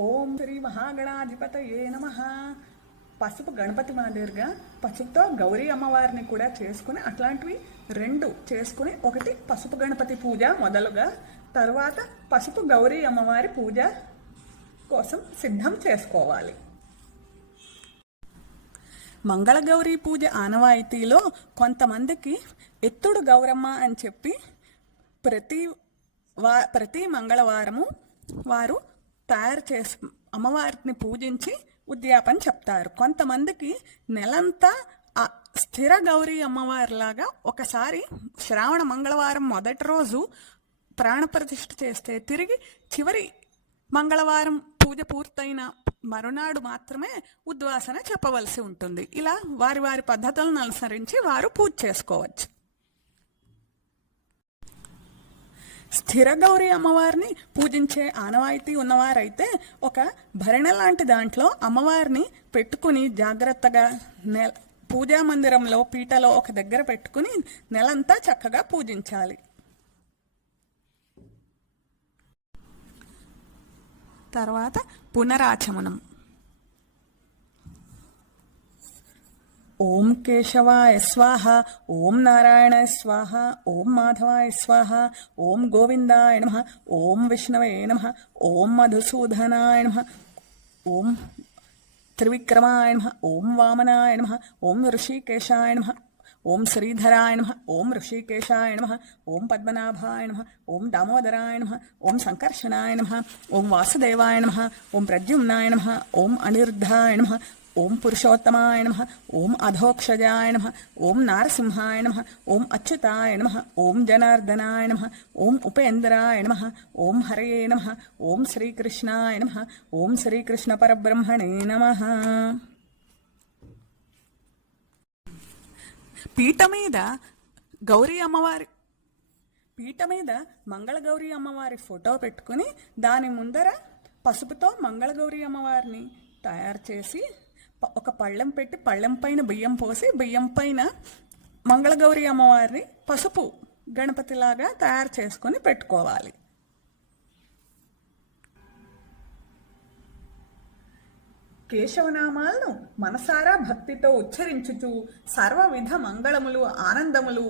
ఓం శ్రీ మహాగణాధిపతయే నమః. పసుపు గణపతి మాదిరిగా పసుపుతో గౌరీ అమ్మవారిని కూడా చేసుకుని అట్లాంటివి రెండు చేసుకుని, ఒకటి పసుపు గణపతి పూజ మొదలుగా, తరువాత పసుపు గౌరీ అమ్మవారి పూజ కోసం సిద్ధం చేసుకోవాలి. మంగళగౌరీ పూజ ఆనవాయితీలో కొంతమందికి ఎత్తుడు గౌరమ్మ అని చెప్పి ప్రతి మంగళవారము వారు తయారు చేసి అమ్మవారిని పూజించి ఉద్యాపన చెప్తారు. కొంతమందికి నెలంతా స్థిర గౌరీ అమ్మవారిలాగా ఒకసారి శ్రావణ మంగళవారం మొదటి రోజు ప్రాణప్రతిష్ఠ చేస్తే తిరిగి చివరి మంగళవారం పూజ పూర్తయిన మరునాడు మాత్రమే ఉద్వాసన చెప్పవలసి ఉంటుంది. ఇలా వారి వారి పద్ధతులను అనుసరించి వారు పూజ చేసుకోవచ్చు. స్థిర గౌరీ అమ్మవారిని పూజించే ఆనవాయితీ ఉన్నవారైతే ఒక భరణ లాంటి దాంట్లో అమ్మవారిని పెట్టుకుని జాగ్రత్తగా పూజా మందిరంలో పీటలో ఒక దగ్గర పెట్టుకుని నెలంతా చక్కగా పూజించాలి. తర్వాత పునరాచమనం. ఓం కేశవాయ స్వాహ, ఓం నారాయణాయ స్వాహ, ఓం మాధవాయ స్వాహ, ఓం గోవిందాయ నమః, ఓం విష్ణవే నమః, ఓం మధుసూదనాయ నమః, ఓం త్రివిక్రమాయ నమః, ఓం వామనాయ నమః, ఓం ఋషికేశాయ నమః, ఓం శ్రీధరాయ నమః, ఓం ఋషికేశాయ నమః, ఓం పద్మనాభాయ నమః, ఓం దామోదరాయ నమః, ఓం సంకర్షణాయ నమః, ఓం వాసుదేవాయ నమః, ఓం ప్రద్యుమ్నాయ నమః, ఓం అనిరుద్ధాయ నమః, ఓం పురుషోత్తమాయ నమః, ఓం అధోక్షజాయ నమః, ఓం నారసింహాయ నమః, ఓం అచ్యుతాయ నమః, ఓం జనార్దనాయ నమః, ఓం ఉపేంద్రాయ నమః, ఓం హరయే నమః, ఓం శ్రీకృష్ణాయ నమః, ఓం శ్రీకృష్ణ పరబ్రహ్మణే నమః. పీట మీద మంగళగౌరీ అమ్మవారి ఫోటో పెట్టుకుని దాని ముందర పసుపుతో మంగళగౌరీ అమ్మవారిని తయారు చేసి ఒక పళ్ళెం పెట్టి పళ్ళెం పైన బియ్యం పోసి బియ్యం పైన మంగళగౌరీ అమ్మవారిని పసుపు గణపతిలాగా తయారు చేసుకొని పెట్టుకోవాలి. కేశవనామాలను మనసారా భక్తితో ఉచ్చరించుచు సర్వవిధ మంగళములు ఆనందములు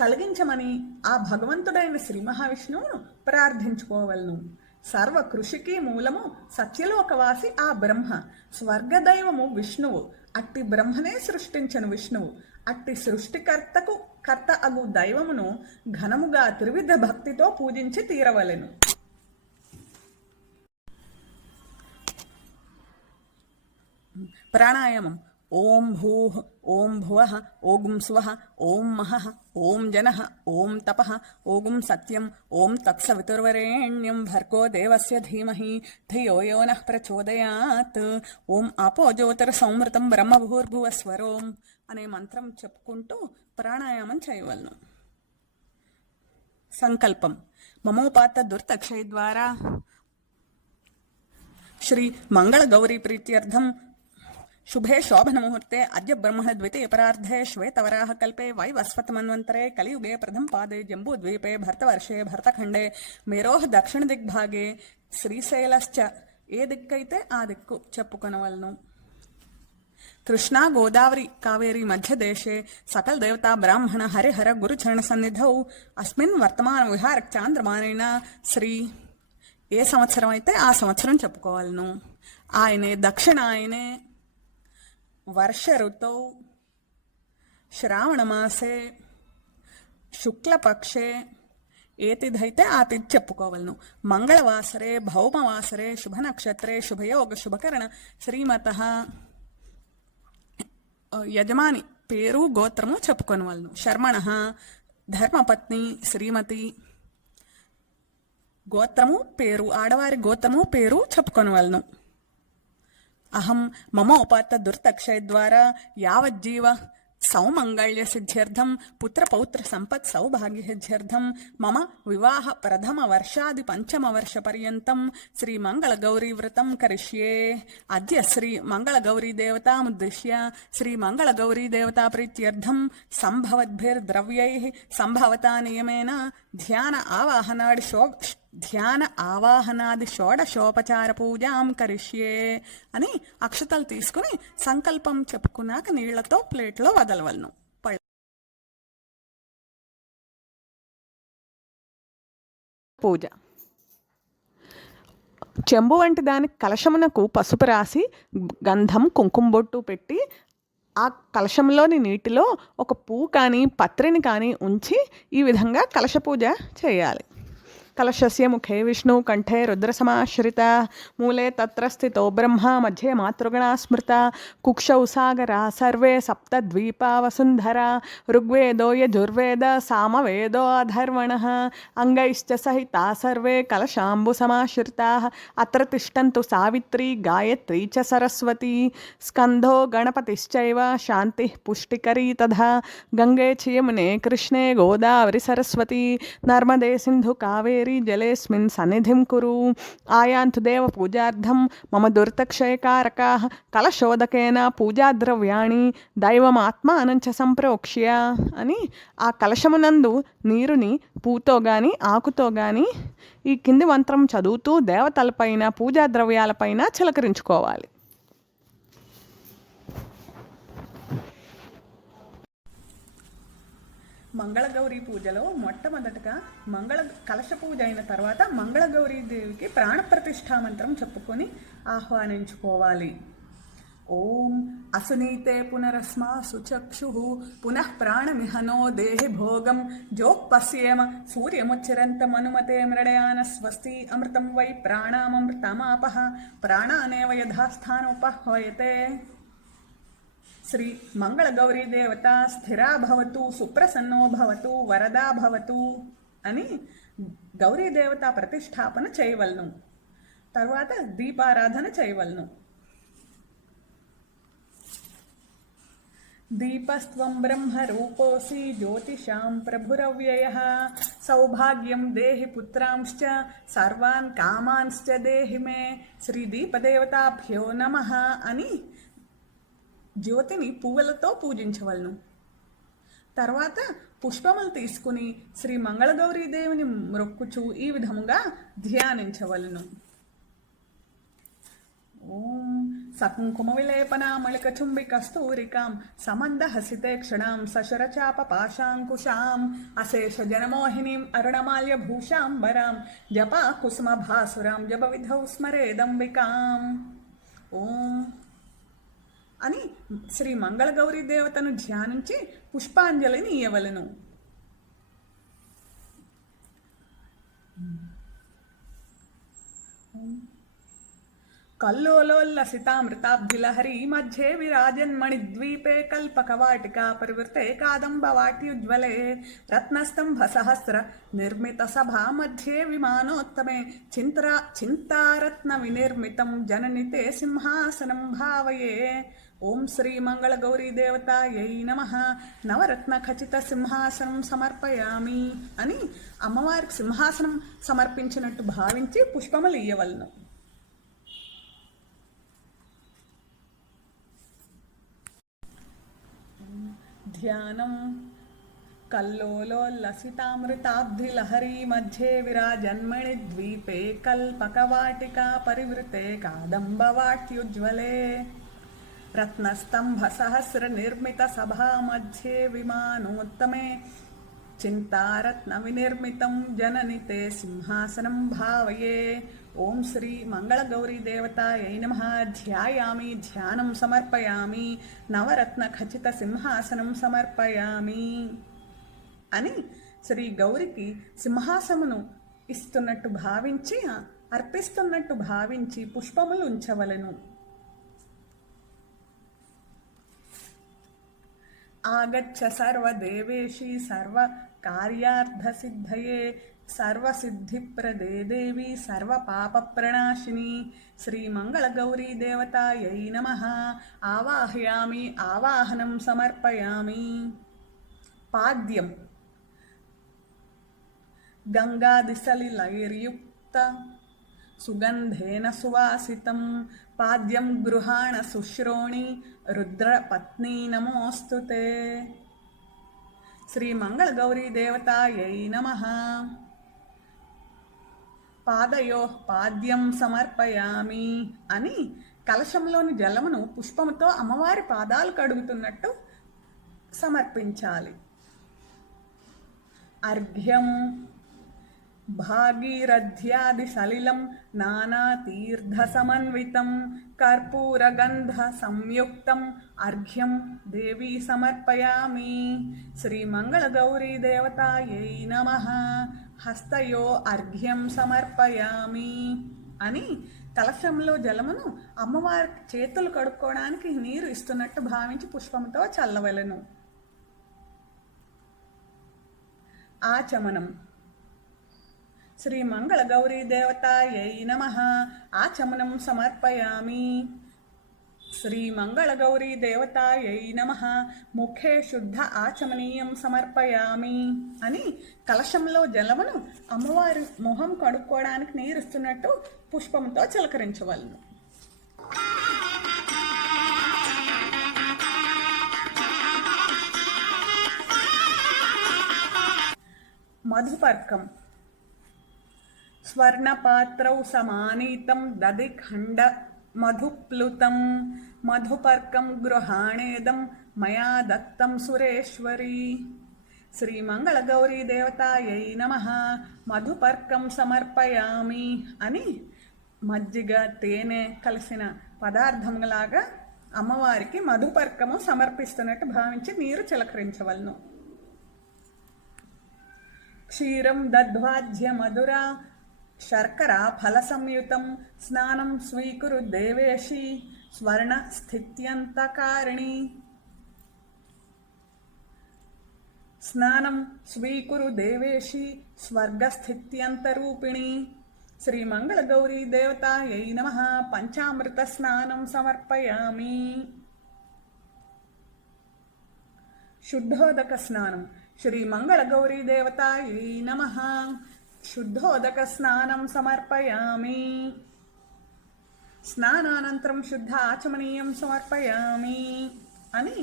కలిగించమని ఆ భగవంతుడైన శ్రీ మహావిష్ణువును ప్రార్థించుకోవలను. సర్వ కృషికి మూలము సత్యలోకవాసి ఆ బ్రహ్మ, స్వర్గదైవము విష్ణువు. అట్టి బ్రహ్మనే సృష్టించను విష్ణువు. అట్టి సృష్టికర్తకు కర్త అగు దైవమును ఘనముగా త్రివిధ భక్తితో పూజించి తీరవలెను. ప్రాణాయామం. ఓం భూః, ఓం భువః, ఓం స్వః, ఓం మహః, ఓం జనః, ఓం తపః, ఓం సత్యం, ఓం తత్సవితుర్వరేణ్యం భర్గో దేవస్య ధీమహి ధియో యో నః ప్రచోదయాత్. ఓం ఆపో జ్యోతిర్సంవృతం బ్రహ్మభూర్భువస్వరోం అనే మంత్రం చెప్పుకుంటూ ప్రాణాయామం చేయవలను. సంకల్పం. మమోపాత దుర్తక్షయ ద్వారా శ్రీ మంగళ గౌరీ ప్రీత్యర్థం శుభే శోభన ముహూర్తే అద్య బ్రహ్మణ ద్వితీయ పరార్ధే శ్వేతవరాహ కల్పే వైవస్వత మన్వంతరే కలియుగే ప్రథమ పాదే జంబూద్వీపే భరతవర్షే భరతఖండే మేరోహ దక్షిణ దిగ్భాగే శ్రీశైలశ్చ. ఏ దిక్కైతే ఆ దిక్కు చెప్పుకొనవలను. కృష్ణా గోదావరి కావేరీ మధ్యదేశే సకల దేవతా బ్రాహ్మణ హరిహర గురుచరణ సన్నిధౌ అస్మిన్ వర్తమాన విహార చాంద్రమానేన శ్రీ. ఏ సంవత్సరం అయితే ఆ సంవత్సరం చెప్పుకోవాలను. ఆయనే దక్షిణాయనే వర్ష ఋతౌ శ్రావణమాసే శుక్లపక్షే. ఏ తిథైతే ఆ తిథి చెప్పుకోవాలను. మంగళవాసరే భౌమవాసరే శుభనక్షత్రే శుభయోగ శుభకరణ శ్రీమత. యజమాని పేరు గోత్రము చెప్పుకొనవలను. శర్మణ ధర్మపత్ని శ్రీమతి. గోత్రము పేరు, ఆడవారి గోత్రము పేరు చెప్పుకొనవలను. అహం మమోపాత దుర్తక్షయ ద్వారా యావజ్జీవ సౌమంగళ్య సిద్ధ్యర్థం పుత్రపౌత్ర సంపత్ సౌభాగ్యసిద్ధ్యర్థం మమ వివాహ ప్రథమ వర్షాది పంచమ వర్ష పర్యంతం శ్రీ మంగళ గౌరీ వ్రతం కరిష్యే. అద్య శ్రీ మంగళ గౌరీ దేవతాముద్దిశ్య శ్రీ మంగళ గౌరీ దేవతా ప్రీత్యర్థం సంభవద్భిర్ద్రవ్యైః సంభవతా నియమేన ధ్యాన ఆవాహనాడి ధ్యాన ఆవాహనాది షోడశోపచార పూజాం కరిష్యే అని అక్షతలు తీసుకుని సంకల్పం చెప్పుకున్నాక నీళ్లతో ప్లేట్లో వదలవలను. పూజ. చెంబు వంటి దానికి కలశమునకు పసుపు రాసి గంధం కుంకుమ బొట్టు పెట్టి ఆ కలశంలోని నీటిలో ఒక పువ్వు కానీ పత్రిని కానీ ఉంచి ఈ విధంగా కలశ పూజ చేయాలి. కలశస్య ముఖే విష్ణు కంఠే రుద్రసమాశ్రిత మూలే తత్ర స్థితో బ్రహ్మ మధ్యే మాతృగణా స్మృత కుక్షౌ సాగరా సర్వే సప్తద్వీపా వసుంధరా ఋగ్వేదో యజుర్వేద సామవేదో అధర్వణః అంగైశ్చ సహితా సర్వే కలశాంబు సమాశ్రితా అత్ర తిష్టంతు సావిత్రీ గాయత్రీ చ సరస్వతి స్కంధో గణపతిశ్చైవ శాంతి పుష్టికరీ తథా గంగే చ యమునే కృష్ణే గోదావరి సరస్వతి నర్మదే సింధు కావేరీ జలేస్మిన్ సన్నిధిం కురు ఆయాంతు దేవ పూజార్థం మమ దురితక్షయకారకాః కలశోదకేన పూజాద్రవ్యాణి దైవమాత్మానంచ సంప్రోక్ష్య అని ఆ కలశమునందు నీరుని పూతో గాని ఆకుతో గాని ఈ కింది మంత్రం చదువుతూ దేవతలపైన పూజా ద్రవ్యాలపైన చిలకరించుకోవాలి. మంగళగౌరీ పూజలో మొట్టమొదటగా కలశ పూజ అయిన తర్వాత మంగళగౌరీ దేవికి ప్రాణప్రతిష్ఠా మంత్రం చెప్పుకొని ఆహ్వానించుకోవాలి. ఓం అసునీతే పునరస్మా సుచక్షు పునః ప్రాణమిహనో దేహి భోగం జోపశ్యేమ సూర్యముచ్చరంతమనుమతే మృడయాన స్వస్తి అమృతం వై ప్రాణామృతమాపః ప్రాణానేవ యథాస్థానోపహ్వయతే. శ్రీ మంగళగౌరీ దేవత స్థిరా భవతు సుప్రసన్నో భవతు వరదా భవతు అని గౌరీ దేవత ప్రతిష్టాపన చేయవలను. తర్వాత దీపారాధన చేయవలను. దీపస్త్వం బ్రహ్మరూపోసి జ్యోతిషాం ప్రభురవ్యయః సౌభాగ్యం దేహి పుత్రాంశ్చ సర్వాన్ కామాంశ్చ దేహి మే శ్రీ దీపదేవతాభ్యో నమః అని జ్యోతిని పువ్వులతో పూజించవలను. తర్వాత పుష్పములు తీసుకుని శ్రీ మంగళగౌరీ దేవిని మ్రొక్కుచూ ఈ విధముగా ధ్యానించవలను. ఓం సకుంకుమ విలేపనా మళిక చుంబి కస్తూరికాం సమందహసితే క్షణాం సశరచాప పాశాంకుశాం అశేష జనమోహినీం అరుణమాల్య భూషాంబరాం జపా కుసుమ భాసురాం జప విధౌ స్మరేదంబికాం. ఓం అని శ్రీ మంగళగౌరీ దేవతను ధ్యానించి పుష్పాంజలిని ఇయ్యవలను. కల్లోలోల్లసితామృతాబ్ధిలహరీ మధ్యే విరాజన్మణిద్వీపే కల్పకవాటికా పరివృతే కాదంబవాట్యుజ్వలే రత్నస్తంభసహస్ర నిర్మిత సభా మధ్యే విమానోత్తమే చింతారత్న వినిర్మితం జననితే సింహాసనం భావయే. ఓం శ్రీ మంగళగౌరీ దేవతాయై నమః నవరత్న ఖచిత సింహాసనం సమర్పయామి అని అమ్మవారికి సింహాసనం సమర్పించినట్టు భావించి పుష్పములు ఇయ్యవలను. ధ్యానం. కల్లోలోల్లసితామృతాబ్ధిలహరీ మధ్యే విరాజన్మణిద్వీపే కల్పకవాటికా పరివృతే కాదంబవాట్యుజ్వలే రత్నస్తంభసహస్ర నిర్మిత సభా మధ్యే విమానోత్తమే చింతారత్న వినిర్మితం జననితే సింహాసనం భావయే. ఓం శ్రీ మంగళగౌరీ దేవతాయై నమః ధ్యాయామి ధ్యానం సమర్పయామి నవరత్న ఖచిత సింహాసనం సమర్పయామి అని శ్రీ గౌరికి సింహాసమును ఇస్తున్నట్టు భావించి అర్పిస్తున్నట్టు భావించి పుష్పములు ఉంచవలను. ఆగచ్చ సర్వదేవేషి సర్వ కార్యార్థసిద్ధయే సర్వసిద్ధిప్రదే దేవి సర్వపాపప్రణాశిని శ్రీ మంగళగౌరీ దేవతాయై నమః ఆవాహయామి ఆవాహనం సమర్పయామి. పాద్యం. గంగాదిసలిలైర్యుక్త సుగంధేన సువాసితం పాద్యం గృహాణ శుశ్రోణి రుద్రపత్ని నమోస్తుతే. శ్రీ మంగళగౌరీ దేవతాయై నమః పాదయో పాద్యం సమర్పయామి అని కలశంలోని జలమును పుష్పముతో అమ్మవారి పాదాలు కడుగుతున్నట్టు సమర్పించాలి. అర్ఘ్యం భాగీరథ్యాది సలిలం నానాతీర్థసమన్వితం కర్పూరగంధ సంయుక్తం అర్ఘ్యం దేవీ సమర్పయామి. శ్రీమంగళగౌరీ దేవతాయై నమః. హస్తయో అర్ఘ్యం సమర్పయామి అని కలశంలో జలమును అమ్మవారి చేతులు కడుక్కోవడానికి నీరు ఇస్తున్నట్టు భావించి పుష్పంతో చల్లవలెను. ఆచమనం. శ్రీమంగళగౌరీ దేవతాయై నమః. ఆచమనం సమర్పయామి. శ్రీమంగళగౌరీ దేవతాయై నమః. ముఖే శుద్ధ ఆచమనీయం సమర్పయామి అని కలశంలో జలమును అమ్మవారి మొహం కడుక్కోవడానికి నీరుస్తున్నట్టు పుష్పంతో చిలకరించవలను. మధుపర్కం. స్వర్ణపాత్రౌ సమానీతం దధిఖండ మధుప్లుతం మధుపర్కం గృహాణేదం మయా దత్తం సురేశ్వరి. శ్రీమంగళగౌరీ దేవతాయై నమః. మధుపర్కం సమర్పయామి అని మజ్జిగ తేనె కలిసిన పదార్థంలాగా అమ్మవారికి మధుపర్కము సమర్పిస్తున్నట్టు భావించి నీరు చిలకరించవలను. క్షీరం దధ్వాజ్య మధురా శర్కరా ఫల సంయుతం స్నానం స్వీకురు దేవేశి స్వర్ణ స్థిత్యంతకారిణి. స్నానం స్వీకురు దేవేశి స్వర్గస్థిత్యంతరూపిణి. శ్రీమంగళగౌరీ దేవతాయై నమః. పంచామృత స్నానం సమర్పయామి. శుద్ధోదక స్నానం. శ్రీమంగళగౌరీ దేవతాయై నమః. శుద్ధోదక స్నానం సమర్పయామి. స్నానానంతరం శుద్ధ ఆచమనీయం సమర్పయామి అని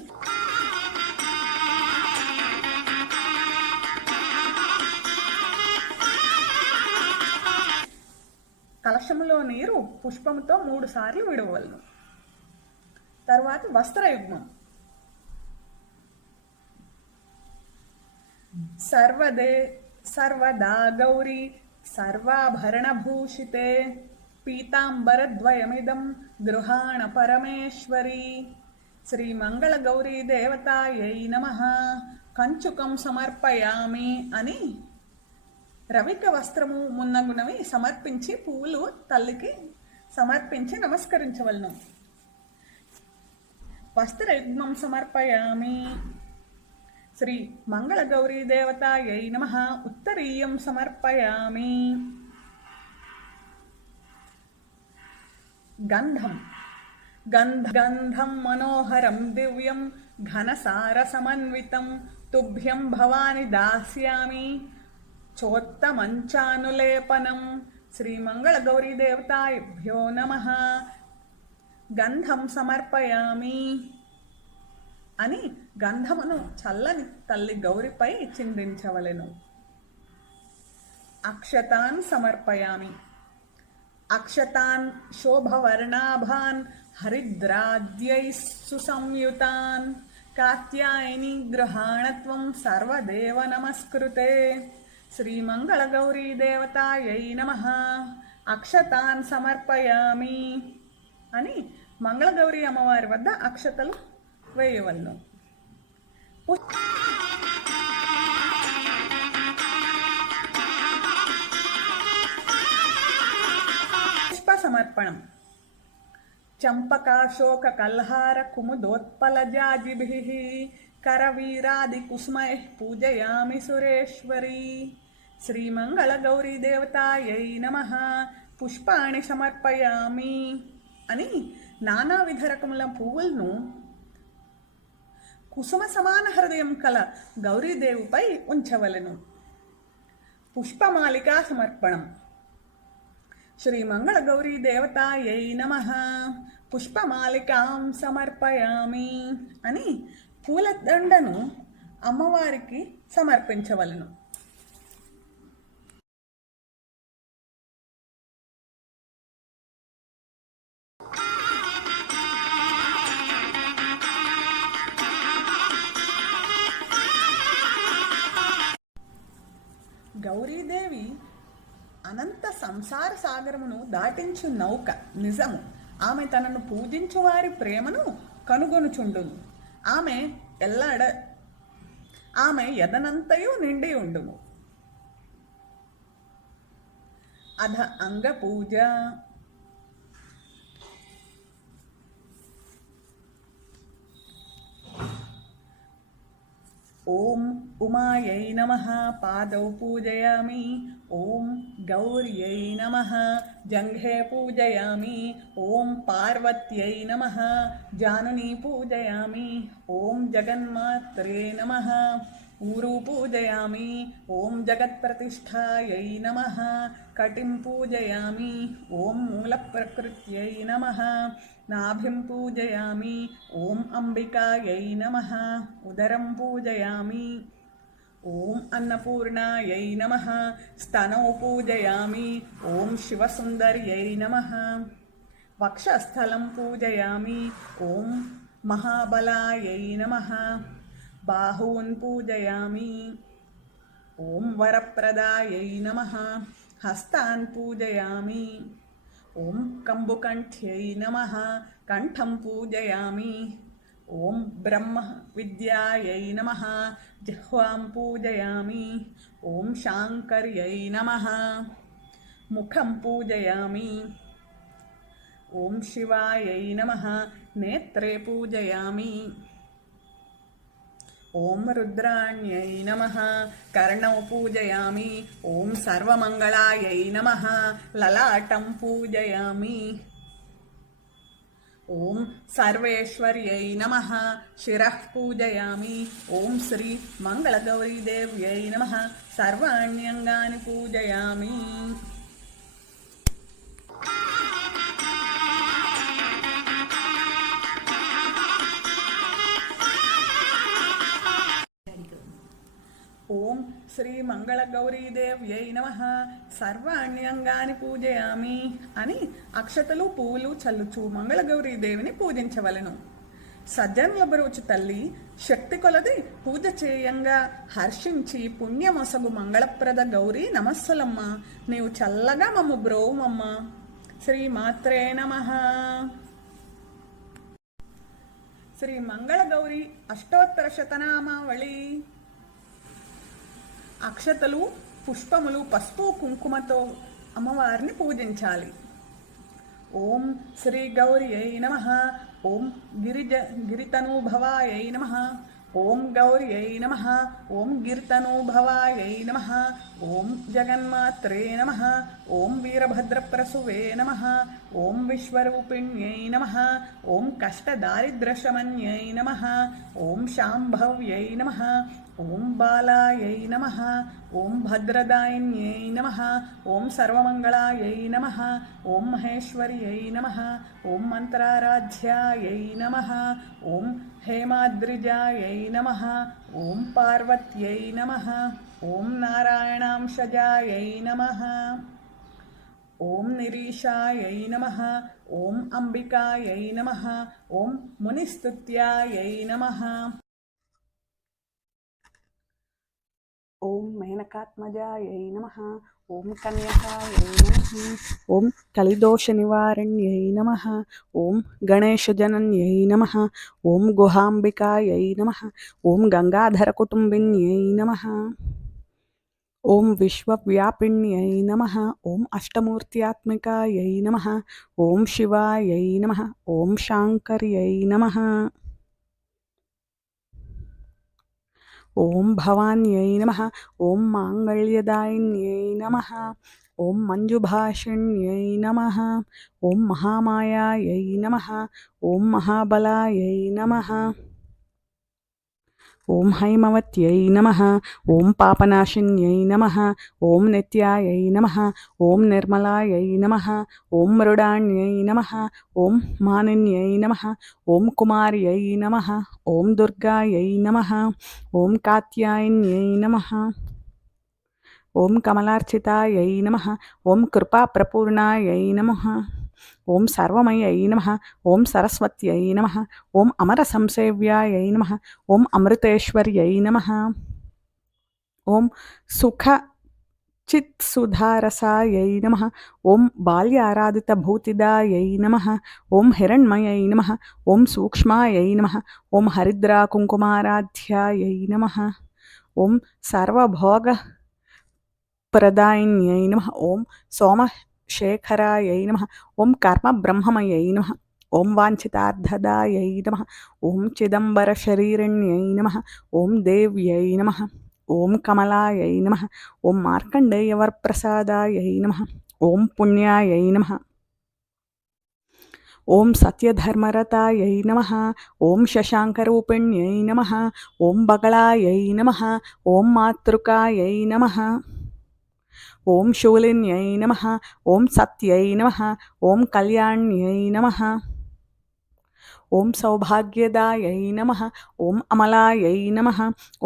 కలశంలో నీరు పుష్పంతో 3 సార్లు విడవలను. తర్వాత వస్త్రయుగ్మం. సర్వదా గౌరీ సర్వాభరణభూషితే పీతాంబరద్వయమిదం గృహాణ పరమేశ్వరి. శ్రీమంగళగౌరీ దేవతాయై నమః. కంచుకం సమర్పయామి అని రవిక వస్త్రము మున్నగునవి సమర్పించి పువ్వులు తల్లికి సమర్పించి నమస్కరించవలను. వస్త్రయుగ్మం సమర్పయామి. శ్రీ మంగళగౌరీ దేవతాయై నమః. ఉత్తరీయం సమర్పయామి. గంధం. గంధం మనోహరం దివ్యం ఘనసార సమన్వితం తుభ్యం భవాని దాస్యామి చోత్తమంచానులేపనం. శ్రీమంగళగౌరీ దేవతాభ్యో నమః. గంధం సమర్పయామి అని గంధమును చల్లని తల్లి గౌరిపై చిందించవలెను. అక్షతాన్ సమర్పయామి. అక్షతాన్ శోభవర్ణాభాన్ హరిద్రాద్యై సుసంయుతాన్ కాత్యాయని గృహాణత్వం సర్వదేవ నమస్కృతే. శ్రీమంగళగౌరీ దేవతాయై నమః. అక్షతాన్ సమర్పయామి అని మంగళగౌరీ అమ్మవారి వద్ద అక్షతలు వేయవలను. పుష్ప సమర్పణం. చంపకాశోక కల్హార కుముదోత్పలజాజిభిః కరవీరాది కుసుమైః పూజయామి సురేశ్వరి. శ్రీమంగళగౌరీ దేవతాయై నమః. పుష్పాణి సమర్పయామి అని నానావిధ రకముల పువ్వులను కుసుమ సమాన హృదయం కల గౌరీదేవిపై ఉంచవలెను. పుష్పమాలికా సమర్పణం. శ్రీమంగళగౌరీ దేవతాయై నమః. పుష్పమాలికాం సమర్పయామి అని పూలదండను అమ్మవారికి సమర్పించవలెను. గౌరీదేవి అనంత సంసార సాగరమును దాటించు నౌక నిజము. ఆమె తనను పూజించు వారి ప్రేమను కనుగొనుచుండును. ఆమె ఎదనంతయు నిండి ఉండును. అధ అంగ పూజ. ఓం ఉమాయై నమః పాదౌ పూజయామి. ఓం గౌర్యై నమః జంఘే పూజయామి. ఓం పార్వత్యై నమః జానుని పూజయామి. ఓం జగన్మాత్రే నమః ఊరు పూజయామి. ఓం జగత్ప్రతిష్ఠాయై నమః కటిం పూజయామి. ఓం మూలప్రకృత్యై నమః నాభిం పూజయామి. ఓం అంబికాయై నమః ఉదరం పూజయామి. ఓం అన్నపూర్ణాయై నమః స్తనౌ పూజయామి. ఓం శివసుందర్యై నమః వక్షస్థలం పూజయామి. ఓం మహాబలాయై నమః బాహూన్ పూజయామి. ఓం వరప్రదాయై నమః హస్తాన్ పూజయామి. ఓం కంబుకంఠ్యై నమః కంఠం పూజయామి. ఓం బ్రహ్మ విద్యాయై నమః జిహ్వాం పూజయామి. ఓం శాంకర్యై నమః ముఖం పూజయామి. ఓం శివాయై నమః నేత్రే పూజయామి. ఓం రుద్రాణ్యై నమః కర్ణౌ పూజయామి. ఓం సర్వమంగళాయై నమః లలాటం పూజయామి. ఓం సర్వేశ్వర్యై నమః శిరః పూజయామి. ఓం శ్రీ మంగళగౌరీదేవ్యై నమః సర్వాణ్యంగాని పూజయామి. ఓం శ్రీ మంగళగౌరీదేవ్యై నమః సర్వాణ్యంగాని పూజయామి అని అక్షతలు పువ్వులు చల్లుచు మంగళగౌరీదేవిని పూజించవలెను. సజ్జనుల బ్రోచు తల్లి శక్తి కొలది పూజ చేయంగా హర్షించి పుణ్యమొసగు మంగళప్రద గౌరీ నమస్సులమ్మ, నీవు చల్లగా మమ్ము బ్రోవుమమ్మ. శ్రీ మాత్రే నమః. శ్రీ మంగళగౌరీ అష్టోత్తర శతనామావళి. అక్షతలు, పుష్పములు, పసుపు, కుంకుమతో అమ్మవారిని పూజించాలి. ఓం శ్రీ గౌర్యై నమః. ఓం గిరితనూభవాయై నమః. ఓం గౌర్యై నమః. ఓం గిరితనూభవాయై నమః. ఓం జగన్మాత్రే నమః. ఓం వీరభద్రప్రసువే నమః. ఓం విశ్వరూపిణ్యై నమః. ఓం కష్టదారిద్ర్యశమన్యై నమః. ఓం శాంభవ్యై నమః. ఓం బాలాయై నమః. ఓం భద్రదాయిన్యై నమః. ఓం సర్వమంగళాయై నమః. ఓం మహేశ్వర్యై నమః. ఓం మంత్రారాధ్యాయై నమః. ఓం హేమాద్రిజాయై నమః. ఓం పార్వత్యై నమః. ఓం నారాయణాంశజాయై నమః. ఓం నిరీశాయై నమః. ఓం అంబికాయై నమః. ఓం మునిస్తుత్యాయై నమః. ఓం మేనకాత్మజాయై నమః. ఓం కన్యకాయై నమః. ఓం కలిదోష నివారణ్యై నమః. ఓం గణేశజనన్యై నమః. ఓం గుహాంబికాయై నమః. ఓం గంగాధర కుటుంబిన్యై నమః. ఓం విశ్వవ్యాపిన్యై నమః. ఓం అష్టమూర్త్యాత్మికాయై నమః. ఓం శివాయై నమః. ఓం శాంకర్యై నమః. ఓం భవాన్యై నమః. ఓం మాంగళ్యదాయిన్యై నమః. ఓం మంజుభాషిణ్యై నమః. ఓం మహామాయాయై నమః. ఓం మహాబలాయై నమః. ఓం హైమవత్యై నమః. ఓం పాపనాశిన్యై నమః. ఓం నిత్యాయై నమః. ఓం నిర్మలాయై నమః. ఓం మృడాణ్యై నమః. ఓం మానిన్యై నమః. ఓం కుమార్యై నమః. ఓం దుర్గాయై నమః. ఓం కాత్యాయన్యై నమః. ఓం కమలార్చితాయై నమః. ఓం కృపాప్రపూర్ణాయై నమః. ఓం సర్వమయ్యై నమః. ఓం సరస్వత్యై నమః. ఓం అమర సంసేవ్యాయై నమః. ఓం అమృతేశ్వర్యై నమః. ఓం సుఖ चित्सुधारसायै नमः। ॐ बाल्याराधितभूतिदायै नमः। ॐ हिरण्मयै नमः। ॐ सूक्ष्मायै नमः। ॐ हरिद्राकुङ्कुमाराध्यायै नमः। ॐ सर्वभोगप्रदायिन्यै नमः। ॐ सोमशेखरायै नमः। ॐ कर्मब्रह्ममयै नमः। ॐ वाञ्छितार्थदायै नमः। ॐ चिदम्बरशरीरण्यै नमः। ॐ देव्यै नमः। ॐ कमलायै नमः। ॐ मार्कण्डेयवरप्रसादायै नमः। ॐ पुण्यायै नमः। ॐ सत्यधर्मरतायै नमः। ॐ शशाङ्करूपिण्यै नमः। ॐ बगलायै नमः। ॐ मातृकायै नमः। ॐ शूलिन्यै नमः। ॐ सत्यै नमः। ॐ कल्याण्यै नमः। ॐ सौभाग्यदायै नमः। ॐ अमलायै नमः।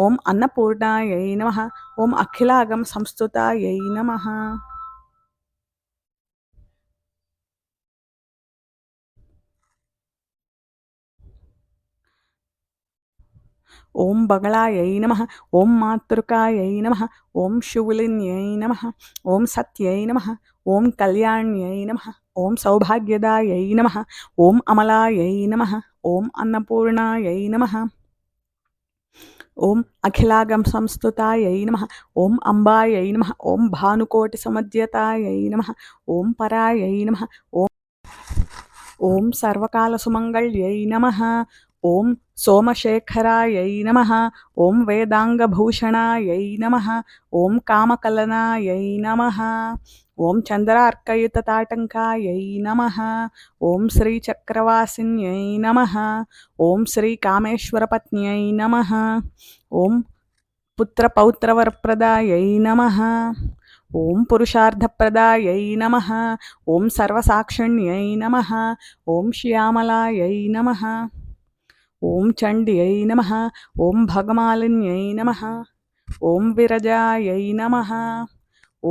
ॐ अन्नपूर्णायै नमः। ॐ अखिलागमसंस्तुतायै नमः। ॐ बगलायै नमः। ॐ मातृकायै नमः। ॐ शूलिन्यै नमः। ॐ सत्यै नमः। ॐ कल्याण्यै नमः। ॐ सौभाग्यदायै नमः। ॐ अमलायै नमः। ॐ अन्नपूर्णायै नमः। ॐ अखिलागमसंस्तुतायै नमः। ॐ अम्बायै नमः। ॐ भानुकोटिसमद्यतायै नमः। ॐ परायै नमः। ॐ सर्वकालसुमङ्गल्यै नमः। ॐ सोमशेखरायै नमः। ॐ वेदाङ्गभूषणायै नमः। ॐ कामकलनायै नमः। ॐ चन्द्रार्कयुतताटङ्कायै नमः। ॐ श्रीचक्रवासिन्यै नमः। ॐ श्रीकामेश्वरपत्न्यै नमः। ॐ पुत्रपौत्रवरप्रदायै नमः। ॐ पुरुषार्थप्रदायै नमः। ॐ सर्वसाक्षिण्यै नमः। ॐ श्यामलायै नमः। ॐ चण्ड्यै नमः। ॐ भगमालिन्यै नमः। ॐ विरजायै नमः।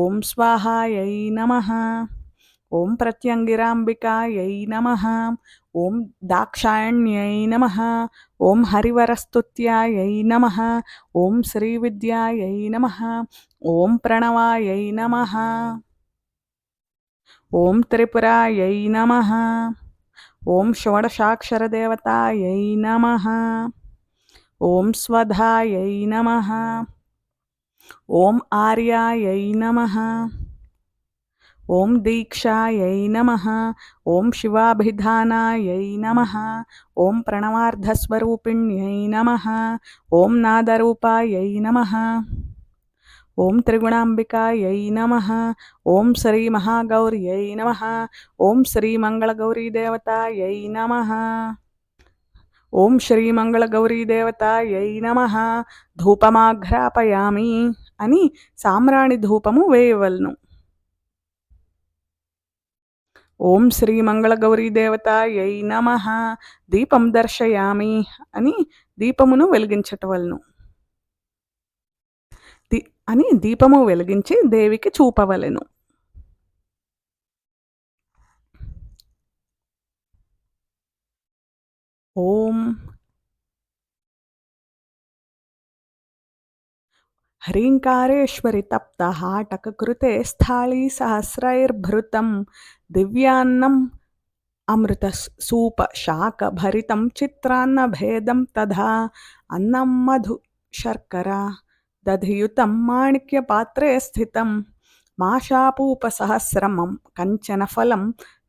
ॐ स्वाहायै नमः। ॐ प्रत्यङ्गिराम्बिकायै नमः। ॐ दाक्षायण्यै नमः। ॐ हरिवरस्तुत्यायै नमः। ॐ श्रीविद्यायै नमः। ॐ प्रणवायै नमः। ॐ त्रिपुरायै नमः। ॐ षोडशाक्षरदेवतायै नमः। ॐ स्वधायै नमः। ॐ आर्यायै नमः। ॐ दीक्षायै नमः। ॐ शिवाभिधानायै नमः। ॐ प्रणवार्धस्वरूपिण्यै नमः। ॐ नादरूपायै नमः। ॐ त्रिगुणाम्बिकायै नमः। ॐ श्रीमहागौर्यै नमः। ॐ श्रीमङ्गलगौरीदेवतायै नमः। ॐ श्रीमङ्गलगौरीदेवतायै नमः. ధూపమాఘ్రాపయామి అని సామ్రాణి ధూపము వేయవలెను. ఓం శ్రీ మంగళగౌరీదేవతాయై నమః. దీపం దర్శయామి అని దీపమును వెలిగించటవలను అని దీపము వెలిగించి దేవికి చూపవలెను. ఓం హ్రీంకారేశ్వరి తప్తహాటకృతే స్థాళీ సహస్రైర్భృతం దివ్యాన్నం అమృత సూప శాక భరితం చిత్రాన్నభేదం తథా అన్నం మధు శర్కర దధియుతం మాణిక్యపాత్రే స్థితం మాషాపూపసహస్రమం కంచన ఫలం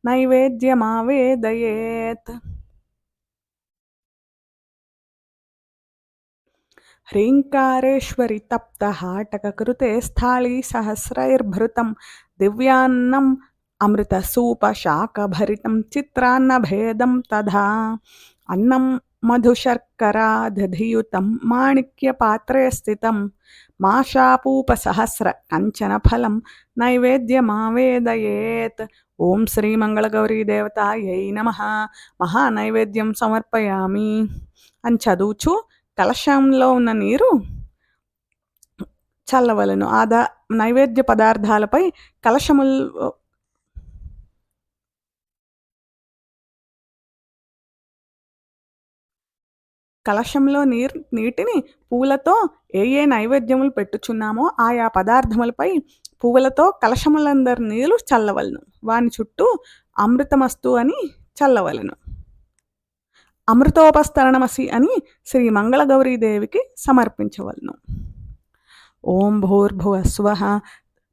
నైవేద్యమావేదయేత్. హ్రీంకారేశ్వరి తప్తహాటకృతే స్థాళీ సహస్రైర్భృతం దివ్యాన్నం అమృత సూప శాకభరితం చిత్రాన్నభేదం తథా అన్నం మధుశర్కరా దధియుతం మాణిక్యపాత్రే స్థితం మాషాపూపసహస్ర కంచన ఫలం నైవేద్యమావేదయేత్. ఓం శ్రీ మంగళగౌరీదేవతాయై నమః. మహానైవేద్యం సమర్పయామి అని చదువుచు కలశంలో ఉన్న నీరు చల్లవలను. నైవేద్య పదార్థాలపై కలశములు కలశంలో నీటిని పువ్వులతో ఏ నైవేద్యములు పెట్టుచున్నామో ఆయా పదార్థములపై పువ్వులతో కలశములందరి నీళ్లు చల్లవలను. వాని చుట్టూ అమృతమస్తు అని చల్లవలను. అమృతోపస్తరణమసి అని శ్రీ మంగళగౌరీదేవికి సమర్పించవలను. ఓం భూర్భువస్వః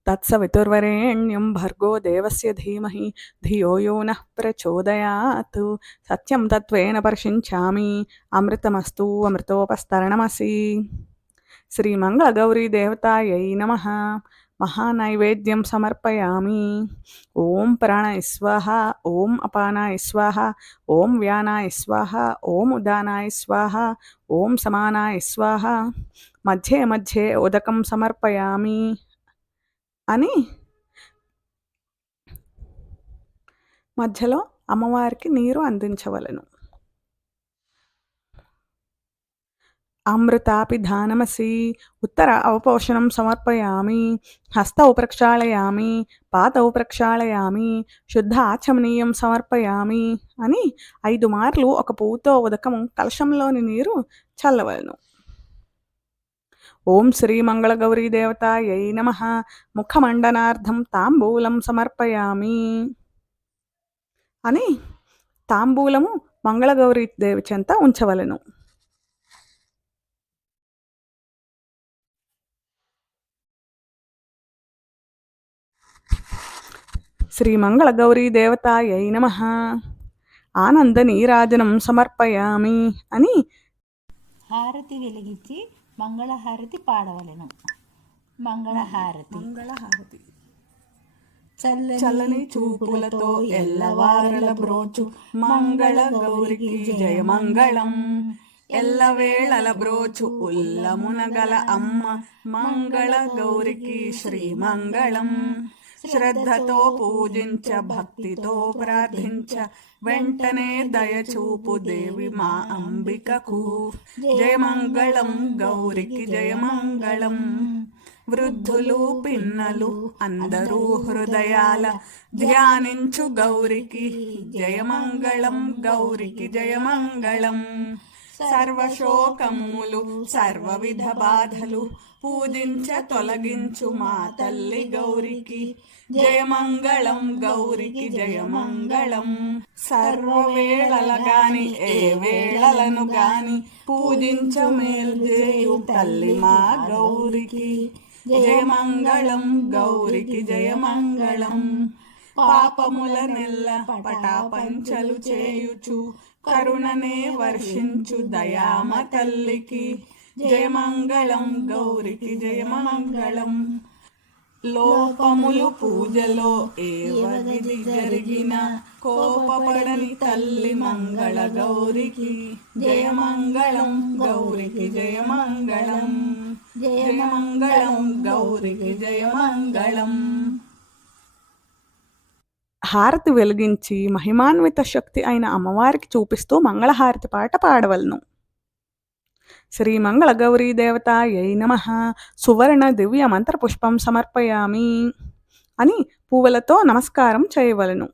తత్సవితుర్వరేణ్యం భర్గో దేవస్య ధీమహి ధియో యో నః ప్రచోదయాత్. సత్యం తత్వేన పరిశించామి అమృతమస్తు అమృతోపస్తరణమసి. శ్రీ మంగళగౌరీదేవతాయై నమః. మహానైవేద్యం సమర్పయామి. ఓం ప్రాణాయ స్వాహ, ఓం అపానాయ స్వాహ, ఓం వ్యానాయ స్వాహ, ఓం ఉదానాయ స్వాహ, ఓం సమానాయ స్వాహ. మధ్యే మధ్యే ఉదకం సమర్పయామి అని మధ్యలో అమ్మవారికి నీరు అందించవలను. అమృతాపిధానమసి. ఉత్తర అవపోషణం సమర్పయామి. హస్తౌ ప్రక్షాళయామి, పాదౌ ప్రక్షాళయామి, శుద్ధ ఆచమనీయం సమర్పయామి అని 5 మార్లు ఒక పువ్వుతో ఉదకం కలశంలోని నీరు చల్లవలను. ఓం శ్రీ మంగళగౌరీదేవతాయై నమః. ముఖమండనార్థం తాంబూలం సమర్పయామి అని తాంబూలము మంగళగౌరీదేవి చెంత ఉంచవలను. శ్రీ మంగళగౌరీదేవతాయై నమః. ఆనంద నీరాజనం సమర్పయామి అని హారతి వెలిగించి మంగళహారతి పాడవలెను. మంగళహారతి. చల్లని చూపులతో ఎల్లవారల బ్రోచు మంగళ గౌరికి జయమంగళం. ఎల్లవేళల బ్రోచు ఉల్లమునగల అమ్మ మంగళ గౌరికి శ్రీమంగళం. శ్రద్ధతో పూజించ, భక్తితో ప్రార్థించ, వెంటనే దయచూపు దేవి మా అంబికకు. జయమంగళం గౌరికి జయమంగళం. వృద్ధులు పిన్నలు అందరూ హృదయాల ధ్యానించు గౌరికి జయమంగళం. గౌరికి జయమంగళం. సర్వశోకములు సర్వవిధ బాధలు పూజించ తొలగించు మా తల్లి గౌరికి జయమంగళం. గౌరికి జయమంగళం. సర్వవేళల గాని ఏ వేళలను గాని పూజించ మేల్జేయు తల్లి మా గౌరికి జయమంగళం. గౌరికి జయమంగళం. పాపముల నెల్ల పటాపంచలు చేయుచు కరుణనే వర్షించు దయామ తల్లికి జయమంగళం. గౌరికి జయమంగళం. లోపములు పూజలో ఏవది జరిగిన కోపపడని తల్లి మంగళ గౌరికి జయమంగళం. గౌరికి జయమంగళం. జయమంగళం. గౌరికి జయమంగళం. హారతి వెలిగించి మహిమాన్విత శక్తి అయిన అమ్మవారికి చూపిస్తూ మంగళహారతి పాట పాడవలను. శ్రీ మంగళగౌరీదేవతాయై నమః. సువర్ణ దివ్య మంత్రపుష్పం సమర్పయామి అని పువ్వులతో నమస్కారం చేయవలను.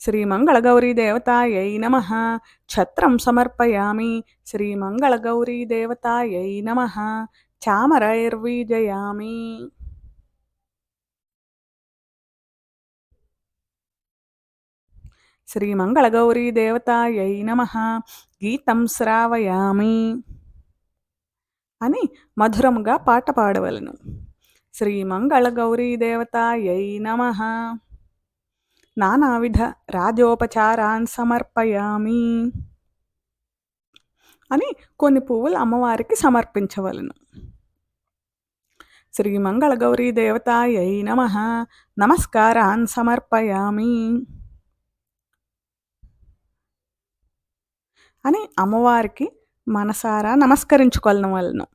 శ్రీ మంగళగౌరీదేవతాయై నమః. ఛత్రం సమర్పయామి. శ్రీ మంగళగౌరీదేవతాయై నమః. చామరైర్విజయామి. శ్రీ మంగళగౌరీదేవతాయై నమః. గీతం శ్రావయామి అని మధురముగా పాట పాడవలను. శ్రీ మంగళగౌరీదేవతాయై నమః. నానావిధ రాజోపచారాన్ సమర్పయామి అని కొన్ని పువ్వులు అమ్మవారికి సమర్పించవలను. శ్రీ మంగళగౌరీదేవతాయై నమః. నమస్కారాన్ సమర్పయామి అని అమ్మవారికి మనసారా నమస్కరించుకోవలను.